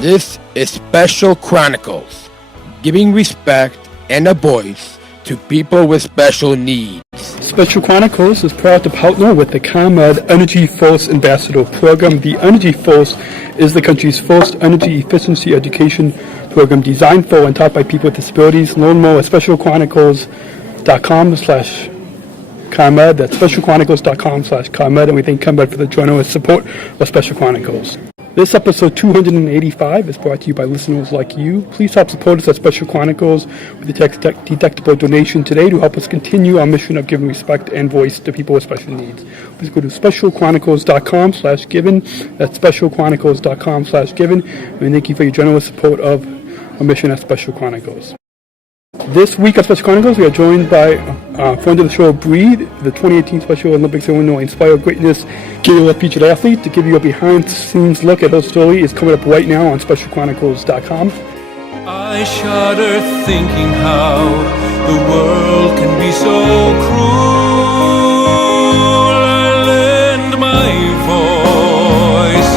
This is Special Chronicles, giving respect and a voice to people with special needs. Special Chronicles is proud to partner with the ComEd Energy Force Ambassador Program. The Energy Force is the country's first energy efficiency education program designed for and taught by people with disabilities. Learn more at specialchronicles.com/ComEd. That's specialchronicles.com/ComEd, and we thank ComEd for the generous support of Special Chronicles. This episode 285 is brought to you by listeners like you. Please help support us at Special Chronicles with a tax-deductible donation today to help us continue our mission of giving respect and voice to people with special needs. Please go to specialchronicles.com/given. That's specialchronicles.com/given. And thank you for your generous support of our mission at Special Chronicles. This week on Special Chronicles, we are joined by a friend of the show, Bree, the 2018 Special Olympics Illinois Inspire Greatness Gala featured athlete. To give you a behind-the-scenes look at her story is coming up right now on specialchronicles.com. I shudder thinking how the world can be so cruel. I lend my voice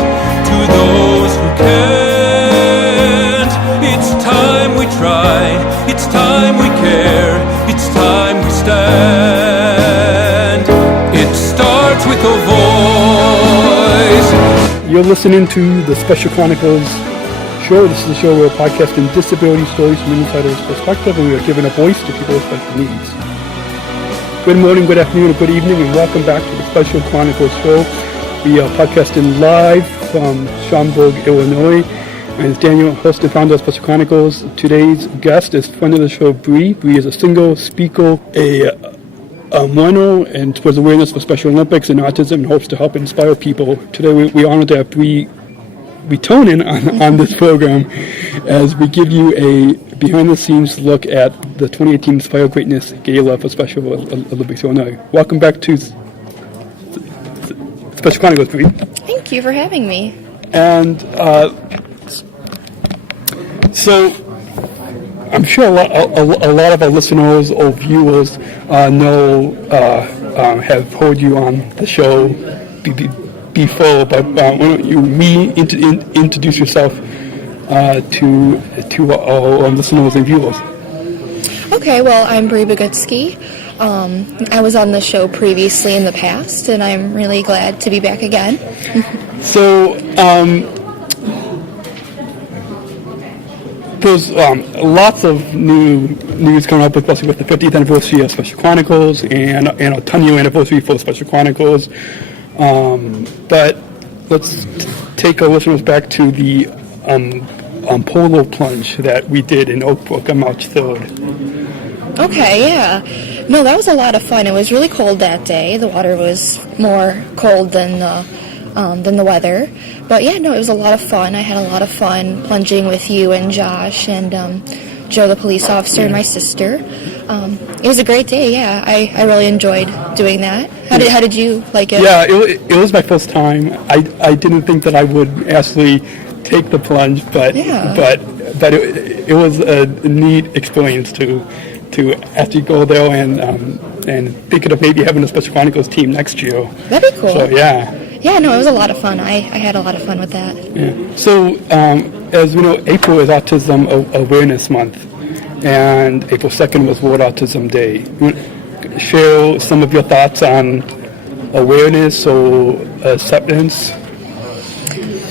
to those who can't. It's time we try. It's time we care, it's time we stand. It starts with a voice. You're listening to the Special Chronicles Show. This is a show where we're podcasting disability stories from an insider's perspective, and we are giving a voice to people with special needs. Good morning, good afternoon, or good evening, and welcome back to the Special Chronicles Show. We are podcasting live from Schaumburg, Illinois. My name is Daniel, host and founder of Special Chronicles. Today's guest is friend of the show, Bree. Bree is a single speaker, a mono, and spreads awareness for Special Olympics and autism and hopes to help inspire people. Today we honored to have Bree returning on this program as we give you a behind-the-scenes look at the 2018 Inspire Greatness Gala for Special Olympics Illinois. Welcome back to Special Chronicles, Bree. Thank you for having me. And so, I'm sure a lot of our listeners or viewers have heard you on the show before, but why don't you introduce yourself to our listeners and viewers? Okay, well, I'm Bree Bogucki. I was on the show previously in the past, and I'm really glad to be back again. So, there's lots of news coming up, especially with the 50th anniversary of Special Chronicles and a 10-year anniversary for Special Chronicles. But let's take our listeners back to the Polar Plunge that we did in Oak Brook on March 3rd. Okay, yeah. No, that was a lot of fun. It was really cold that day. The water was more cold than the weather. But yeah, no, it was a lot of fun. I had a lot of fun plunging with you and Josh and Joe, the police officer, and my sister. It was a great day, yeah. I really enjoyed doing that. How did you like it? Yeah, it was my first time. I didn't think that I would actually take the plunge, but it was a neat experience to actually go there and thinking of maybe having a Special Chronicles team next year. That'd be cool. So yeah. Yeah, no, it was a lot of fun. I had a lot of fun with that. Yeah. So, as we know, April is Autism Awareness Month, and April 2nd was World Autism Day. Share some of your thoughts on awareness or acceptance?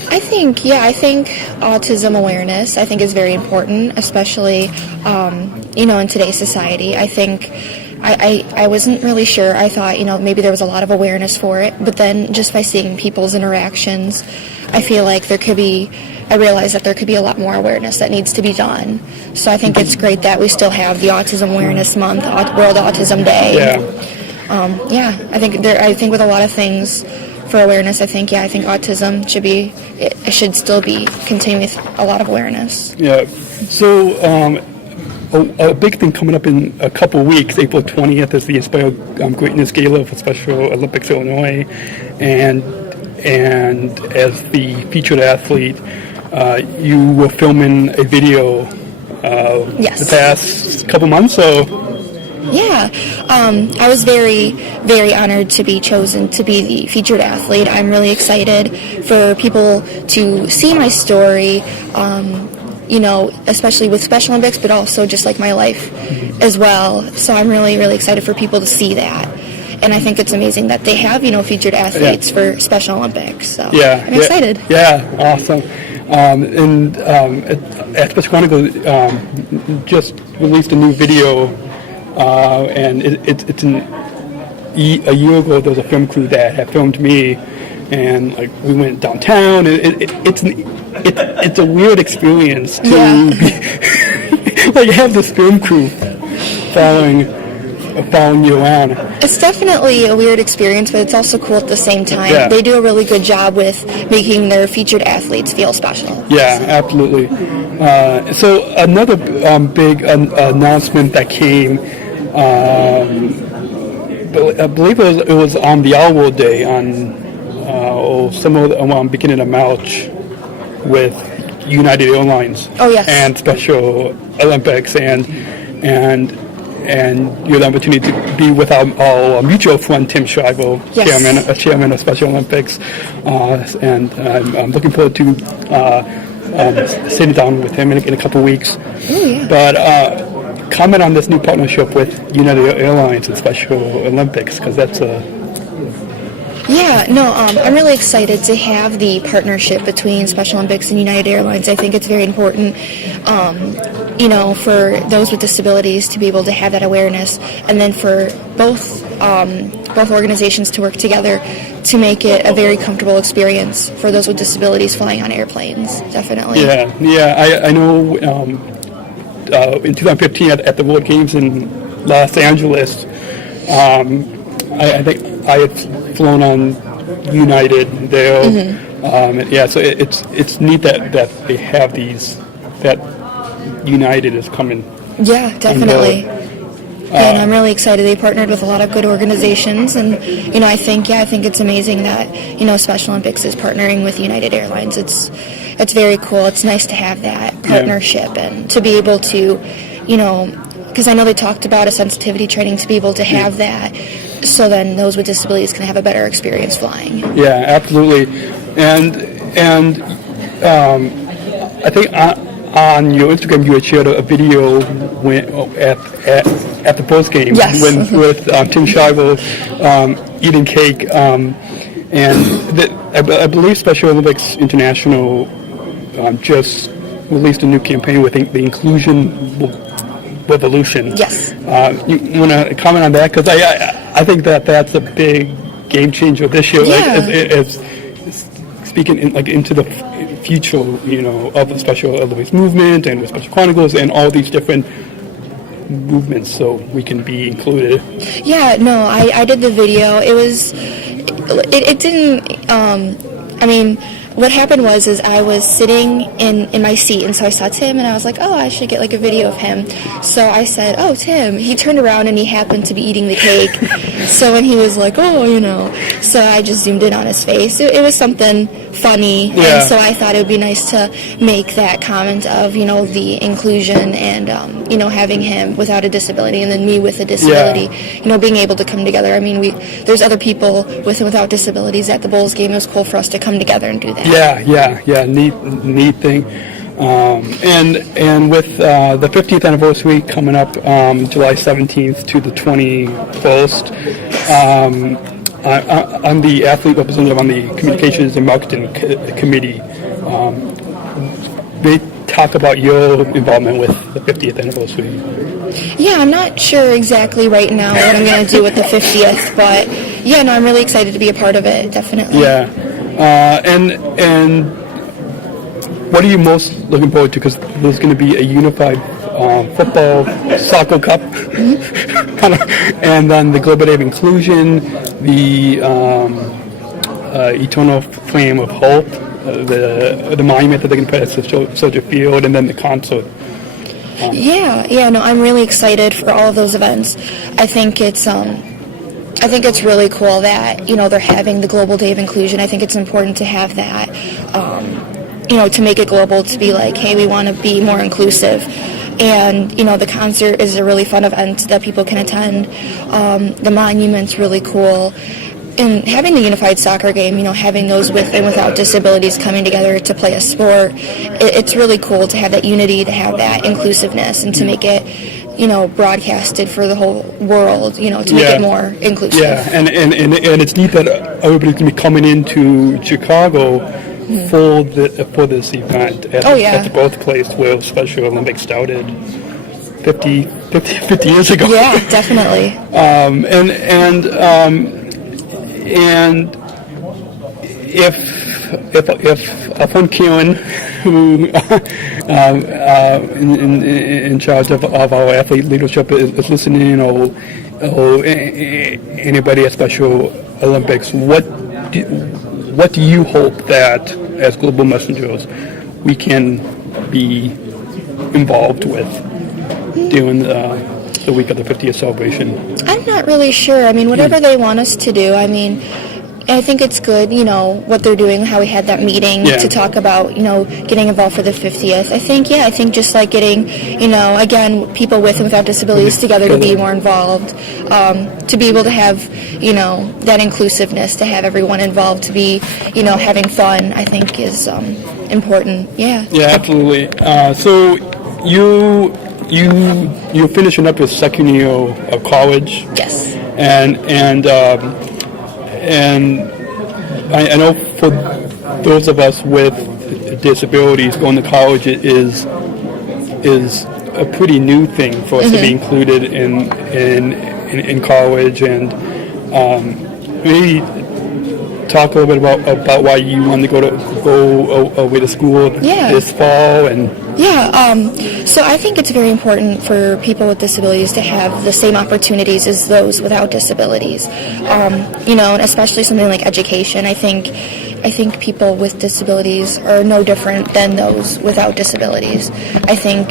I think autism awareness, I think, is very important, especially, in today's society. I think I wasn't really sure. I thought, maybe there was a lot of awareness for it, but then just by seeing people's interactions, I feel like I realized that there could be a lot more awareness that needs to be done. So I think it's great that we still have the Autism Awareness Month, World Autism Day. Yeah. I think with a lot of things for awareness, I think autism should still be continuing with a lot of awareness. Yeah. So, a big thing coming up in a couple weeks, April 20th, is the Inspire Greatness Gala for Special Olympics Illinois, and as the featured athlete, you were filming a video yes. the past couple months, so Yeah, I was very, very honored to be chosen to be the featured athlete. I'm really excited for people to see my story, especially with Special Olympics, but also just like my life as well. So I'm really, really excited for people to see that. And I think it's amazing that they have, featured athletes for Special Olympics. So I'm excited. Yeah, awesome. At Special Chronicles, just released a new video, and it's a year ago. There was a film crew that had filmed me, and we went downtown. It's a weird experience to have this film crew following you around. It's definitely a weird experience, but it's also cool at the same time. Yeah. They do a really good job with making their featured athletes feel special. Yeah, absolutely. So another big announcement that came, I believe it was on the AbleFinder Day on beginning of March with United Airlines. Oh, yes. And Special Olympics and you had the opportunity to be with our mutual friend Tim Shriver, chairman of Special Olympics, and I'm looking forward to sitting down with him in a couple of weeks. Oh, yeah. But comment on this new partnership with United Airlines and Special Olympics, because that's I'm really excited to have the partnership between Special Olympics and United Airlines. I think it's very important, for those with disabilities to be able to have that awareness, and then for both organizations to work together to make it a very comfortable experience for those with disabilities flying on airplanes. Definitely. Yeah. I know. In 2015 at the World Games in Los Angeles, I think I had flown on United there. So it's neat that they have these, that United is coming. Yeah, definitely. And I'm really excited. They partnered with a lot of good organizations, and I think it's amazing that Special Olympics is partnering with United Airlines. It's very cool. It's nice to have that partnership and to be able to, because I know they talked about a sensitivity training, to be able to have that, so then those with disabilities can have a better experience flying. Yeah, absolutely. And I think on your Instagram you had shared a video at the post game with Tim Shriver eating cake, and I believe Special Olympics International just released a new campaign with the Inclusion Revolution. Yes. You want to comment on that? Because I think that's a big game changer this year. As speaking into the future, of the Special Olympics movement and with Special Chronicles and all these different movements, so we can be included. Yeah, no, I did the video. It didn't, what happened was I was sitting in my seat, and so I saw Tim, and I was like, oh, I should get a video of him. So I said, oh, Tim. He turned around, and he happened to be eating the cake. So when he was like, oh, so I just zoomed in on his face. It was something funny, and so I thought it would be nice to make that comment of, the inclusion and, having him without a disability and then me with a disability, being able to come together. There's other people with and without disabilities at the Bulls game. It was cool for us to come together and do that. Yeah, neat thing. And with the 50th anniversary coming up, July 17th to the 21st, I'm the athlete representative on the Communications and Marketing Committee. They talk about your involvement with the 50th anniversary. Yeah, I'm not sure exactly right now what I'm going to do with the 50th, but I'm really excited to be a part of it, definitely. Yeah. And what are you most looking forward to? Because there's going to be a unified football, soccer cup, and then the Global Day of Inclusion, the Eternal Flame of Hope, the monument that they're going to put at Soldier Field, and then the concert. I'm really excited for all of those events. I think it's really cool that, they're having the Global Day of Inclusion. I think it's important to have that, to make it global, to be like, hey, we want to be more inclusive. And, the concert is a really fun event that people can attend. The monument's really cool. And having the unified soccer game, having those with and without disabilities coming together to play a sport, it's really cool to have that unity, to have that inclusiveness, and to make it, broadcasted for the whole world, to make it more inclusive. Yeah, and it's neat that everybody's going to be coming into Chicago for this event at the birthplace where Special Olympics started 50 years ago. Yeah, definitely. And if a fun Karen who in charge of our athlete leadership is listening, or anybody at Special Olympics, what do you hope that as global messengers we can be involved with during the week of the 50th celebration? I'm not really sure. Whatever they want us to do. I think it's good, what they're doing, how we had that meeting to talk about, getting involved for the 50th. I think just like getting, again, people with and without disabilities together to be more involved, to be able to have, that inclusiveness, to have everyone involved, to be, having fun, I think is important. Yeah. Yeah, absolutely. So you're finishing up your second year of college. Yes. And I know for those of us with disabilities, going to college is a pretty new thing for us to be included in college. And maybe talk a little bit about why you wanted to go away to school this fall. And so I think it's very important for people with disabilities to have the same opportunities as those without disabilities. And especially something like education. I think people with disabilities are no different than those without disabilities. I think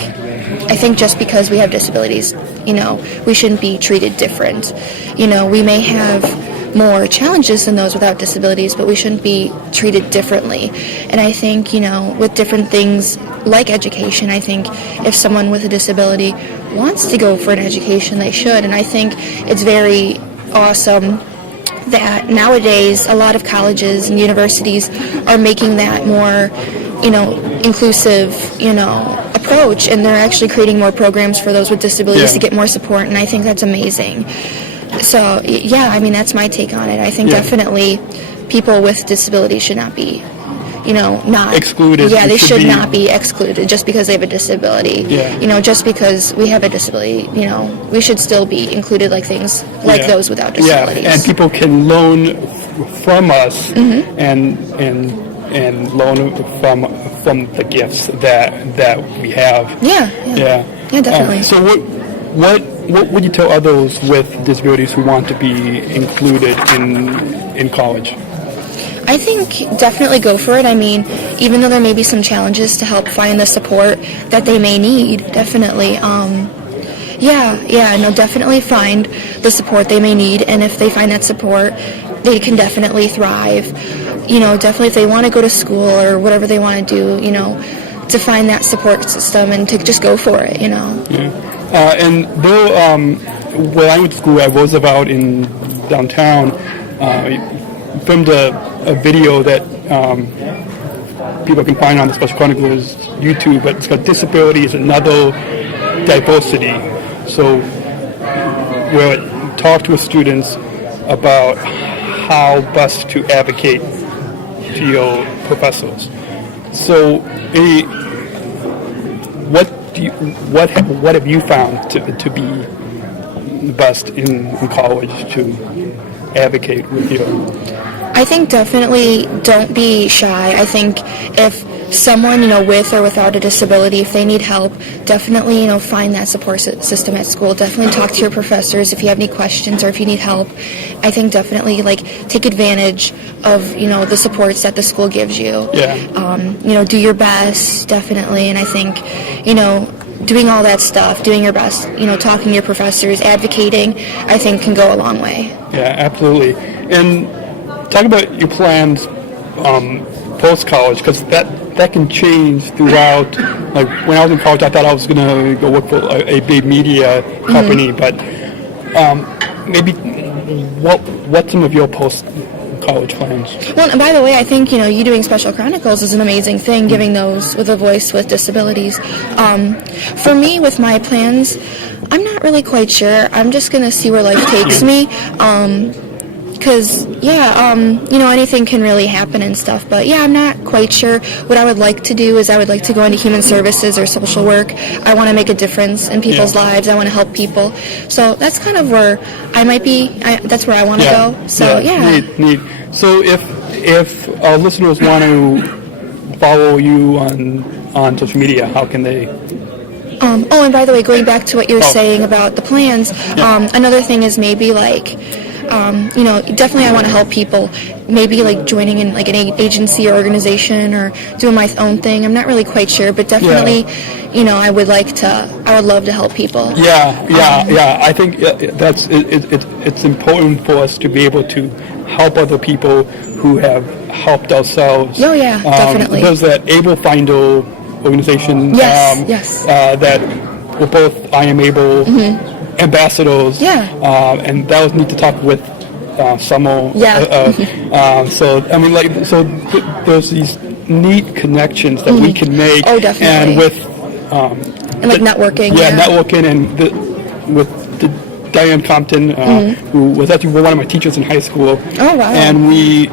just because we have disabilities, we shouldn't be treated different. We may have more challenges than those without disabilities, but we shouldn't be treated differently. And I think, with different things like education, I think if someone with a disability wants to go for an education, they should. And I think it's very awesome that nowadays a lot of colleges and universities are making that more, inclusive, approach, and they're actually creating more programs for those with disabilities to get more support, and I think that's amazing. So, that's my take on it. I think definitely people with disabilities should not be, not excluded. Yeah, they should not be excluded just because they have a disability. Yeah. Just because we have a disability, we should still be included like things like those without disabilities. Yeah, and people can learn from us and learn from the gifts that we have. Yeah, definitely. So what would you tell others with disabilities who want to be included in college? I think definitely go for it. Even though there may be some challenges, to help find the support that they may need, definitely. Definitely find the support they may need, and if they find that support, they can definitely thrive. Definitely if they want to go to school or whatever they want to do, to find that support system and to just go for it, Yeah. And though when I went to school at Roosevelt in downtown, filmed a video that people can find on the Special Chronicles YouTube, but it's called Disability is Another Diversity. So we'll talk to students about how best to advocate to your professors. So what have you found to be best in college to advocate with you? I think definitely don't be shy. I think if someone, with or without a disability, if they need help, definitely, find that support system at school. Definitely talk to your professors if you have any questions or if you need help. I think definitely, take advantage of, the supports that the school gives you. Yeah. Do your best, definitely. And I think, doing all that stuff, doing your best, talking to your professors, advocating, I think can go a long way. Yeah, absolutely. And talk about your plans post-college, because that that can change throughout. Like when I was in college, I thought I was going to go work for a big media company, but maybe what's some of your post-college plans? Well, and by the way, I think, you doing Special Chronicles is an amazing thing, giving those with a voice with disabilities. For me, with my plans, I'm not really quite sure. I'm just going to see where life takes me. Because, anything can really happen and stuff. But, I'm not quite sure. What I would like to do is I would like to go into human services or social work. I want to make a difference in people's lives. I want to help people. So that's kind of where I might be. That's where I want to go. So, Neat. So if our listeners want to follow you on social media, how can they? And by the way, going back to what you were saying about the plans, another thing is maybe definitely I want to help people. Maybe joining in an agency or organization or doing my own thing. I'm not really quite sure, but definitely, I would love to help people. I think it's important for us to be able to help other people who have helped ourselves. Oh yeah, definitely. There's that AbleFinder organization. Yes. That we're both IAMABLE ambassadors. And that was neat to talk with Samo. There's these neat connections that we can make. Oh, definitely. And with networking. Networking and with Diane Compton, who was actually one of my teachers in high school. Oh, wow. And we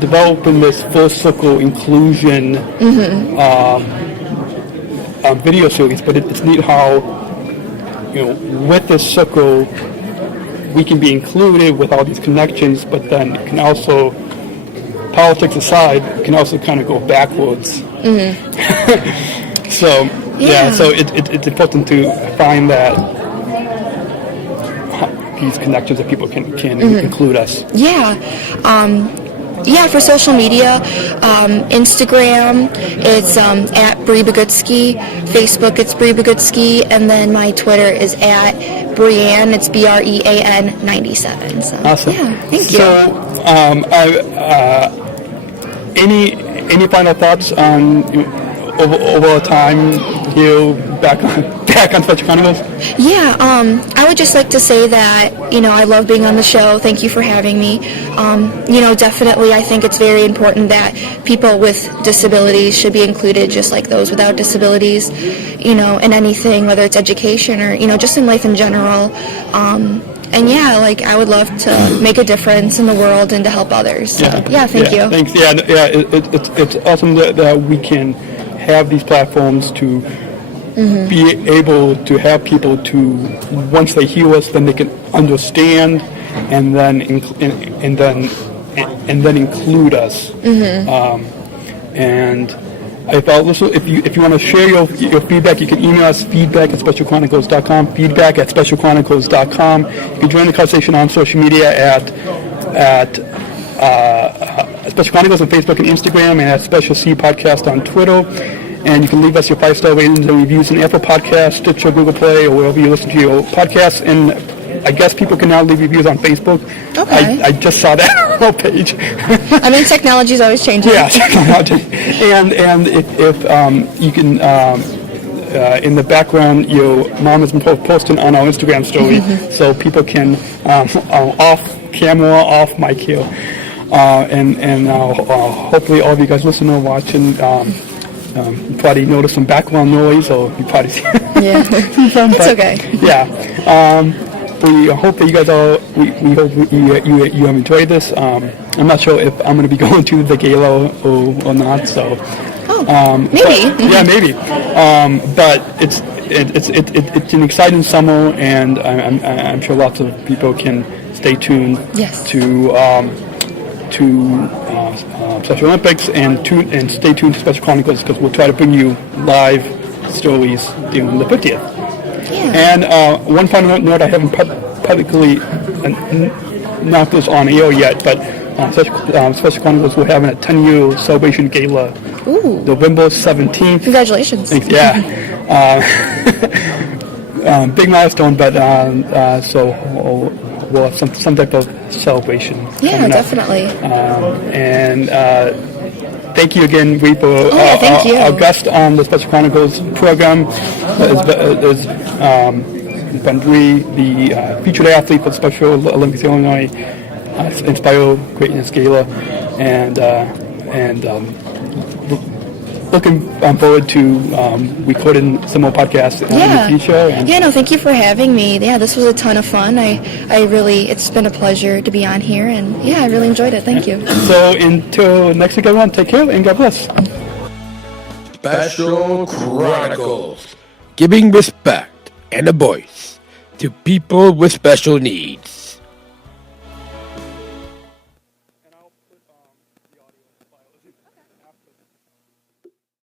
developing this full circle inclusion video series, but it's neat how with this circle we can be included with all these connections, but then it can also, politics aside, can also kind of go backwards. So it's important to find that these connections that people can include us. For social media, Instagram, it's at Bree Bogucki. Facebook, it's Bree Bogucki. And then my Twitter is at Breanne, it's BREAN 97. So, awesome. Thank you. So, any final thoughts on over time here back on Special Chronicles? I would just like to say that, I love being on the show. Thank you for having me. Definitely I think it's very important that people with disabilities should be included just like those without disabilities, in anything, whether it's education or, just in life in general. I would love to make a difference in the world and to help others. So, thank you. Thanks. It's awesome that we can have these platforms to be able to have people to, once they hear us, then they can understand and then include us. And if you want to share your feedback, you can email us feedback@specialchronicles.com, feedback@specialchronicles.com. You can join the conversation on social media at Special Chronicles on Facebook and Instagram, and at Special C Podcast on Twitter. And you can leave us your 5-star ratings and reviews in Apple Podcasts, Stitcher, Google Play, or wherever you listen to your podcasts. And I guess people can now leave reviews on Facebook. Okay. I just saw that whole page. Technology is always changing. Yeah, technology. And if you can, in the background, your mom has been posting on our Instagram story, so people can, off camera, off mic here. Hopefully all of you guys listening or watching, you probably notice some background noise, or you probably see it's okay. We hope that you guys we hope you have enjoyed this. I'm not sure if I'm going to be going to the gala or not, so maybe. Maybe. But it's an exciting summer, and I'm sure lots of people can stay tuned to Special Olympics and stay tuned to Special Chronicles, because we'll try to bring you live stories during the 50th. And one final note, I haven't publicly knocked this on air yet, but Special Chronicles will have a 10-year celebration gala, November 17th. Congratulations. Thanks, big milestone, but so we'll have some type of celebration. Yeah, definitely. thank you again, Bree, for thank you. our guest on the Special Chronicles program. Is been Bree, the featured athlete for the Special Olympics Illinois Inspire Greatness Gala, and looking forward to recording some more podcasts in the future. And Thank you for having me. Yeah, this was a ton of fun. It's been a pleasure to be on here, and I really enjoyed it. Thank you. So until next week, everyone, take care and God bless. Special Chronicles, giving respect and a voice to people with special needs.